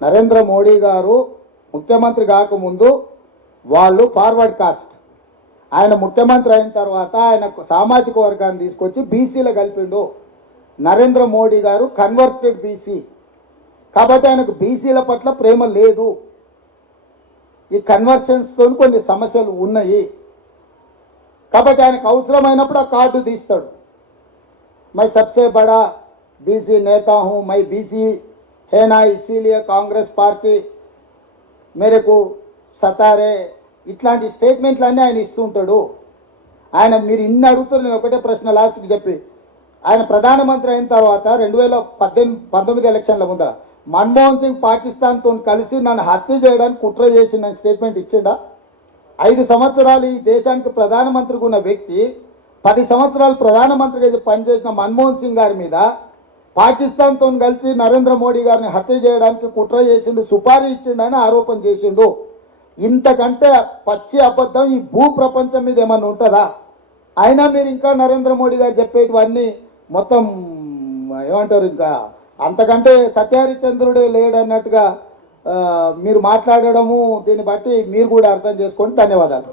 నరేంద్ర మోడీ గారు ముఖ్యమంత్రి కాకముందు వాళ్ళు ఫార్వర్డ్ కాస్ట్, ఆయన ముఖ్యమంత్రి అయిన తర్వాత ఆయన సామాజిక వర్గాన్ని తీసుకొచ్చి బీసీలో కలిపిండు. నరేంద్ర మోడీ గారు కన్వర్టెడ్ బీసీ, కాబట్టి ఆయనకు బీసీల పట్ల ప్రేమ లేదు. ఈ కన్వర్షన్స్తో కొన్ని సమస్యలు ఉన్నాయి, కాబట్టి ఆయనకు అవసరమైనప్పుడు ఆ కార్డు తీస్తాడు. मैं सबसे बड़ा बीसी नेता हूं, मैं बीसी है ना, इसीलिए कांग्रेस पार्टी मेरे को సతారే, ఇట్లాంటి స్టేట్మెంట్లన్నీ ఆయన ఇస్తూ ఉంటాడు. ఆయన మీరు ఇన్ని అడుగుతారు, నేను ఒకటే ప్రశ్న లాస్ట్కి చెప్పి, ఆయన ప్రధానమంత్రి అయిన తర్వాత 2019 ఎలక్షన్ల ముందర మన్మోహన్ సింగ్ పాకిస్తాన్తో కలిసి నన్ను హత్య చేయడానికి కుట్ర చేసి నేను స్టేట్మెంట్ ఇచ్చిండా? 5 సంవత్సరాలు ఈ దేశానికి ప్రధానమంత్రిగా ఉన్న వ్యక్తి 10 సంవత్సరాలు ప్రధానమంత్రిగా పనిచేసిన మన్మోహన్ సింగ్ గారి మీద పాకిస్తాన్తో కలిసి నరేంద్ర మోడీ గారిని హత్య చేయడానికి కుట్ర చేసిండు, సుపారీ ఇచ్చిండని ఆరోపణ చేసిండు. ఇంతకంటే పచ్చి అబద్ధం ఈ భూ ప్రపంచం మీద ఏమన్నా ఉంటుందా? అయినా మీరు ఇంకా నరేంద్ర మోడీ గారు చెప్పేటివన్నీ మొత్తం ఏమంటారు, ఇంకా అంతకంటే సత్యహరిచంద్రుడే లేడన్నట్టుగా మీరు మాట్లాడడము, దీన్ని బట్టి మీరు కూడా అర్థం చేసుకోండి. ధన్యవాదాలు.